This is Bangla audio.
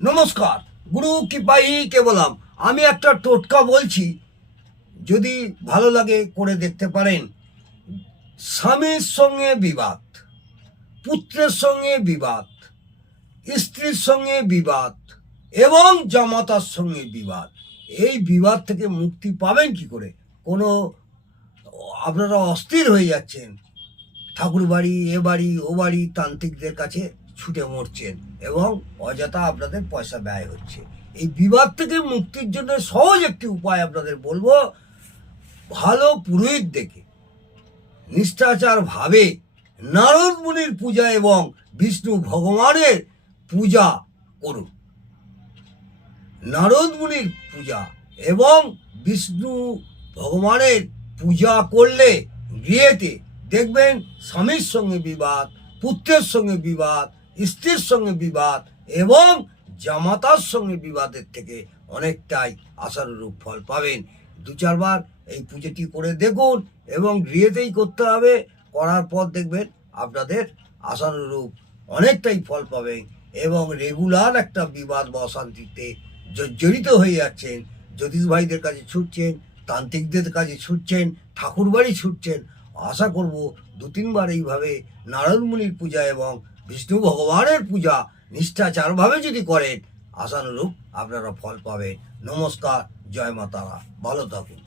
নমস্কার। গুরু কৃপাই কেবলম। আমি একটা টোটকা বলছি, যদি ভালো লাগে করে দেখতে পারেন। স্বামীর সঙ্গে বিবাদ, পুত্রের সঙ্গে বিবাদ, স্ত্রীর সঙ্গে বিবাদ এবং জামাতার সঙ্গে বিবাদ, এই বিবাদ থেকে মুক্তি পাবেন কি করে? কোনো আপনারা অস্থির হয়ে যাচ্ছেন, ঠাকুর বাড়ি, এ বাড়ি, ও বাড়ি, তান্ত্রিকদের কাছে ছুটে মরছেন এবং অযথা আপনাদের পয়সা ব্যয় হচ্ছে। এই বিবাদ থেকে মুক্তির জন্য সহজ একটি উপায় আপনাদের বলবো। ভালো পুরোহিত দেখে নিষ্ঠাচার ভাবে নারদ মুনির পূজা এবং বিষ্ণু ভগবানের পূজা করুন। নারদ মুনির পূজা এবং বিষ্ণু ভগবানের পূজা করলে গৃহেতে দেখবেন স্বামীর সঙ্গে বিবাদ, পুত্রের সঙ্গে বিবাদ, স্ত্রীর সঙ্গে বিবাদ এবং জামাতার সঙ্গে বিবাদের থেকে অনেকটাই আশানুরূপ ফল পাবেন। 2-4 বার এই পুজোটি করে দেখুন এবং গৃহেতেই করতে হবে। করার পর দেখবেন আপনাদের আশানুরূপ অনেকটাই ফল পাবেন এবং রেগুলার একটা বিবাদ বা অশান্তিতে জর্জরিত হয়ে যাচ্ছেন। জ্যোতিষ ভাইদের কাছে ছুটছেন, তান্ত্রিকদের কাছে ছুটছেন, ঠাকুর বাড়ি ছুটছেন। আশা করব 2-3 বার এইভাবে নারদ মুনির পূজা এবং বিষ্ণু ভগবানের পূজা নিষ্ঠাচারভাবে যদি করেন, আশানুরূপ আপনারা ফল পাবেন। নমস্কার, জয় মা তারা, ভালো থাকুন।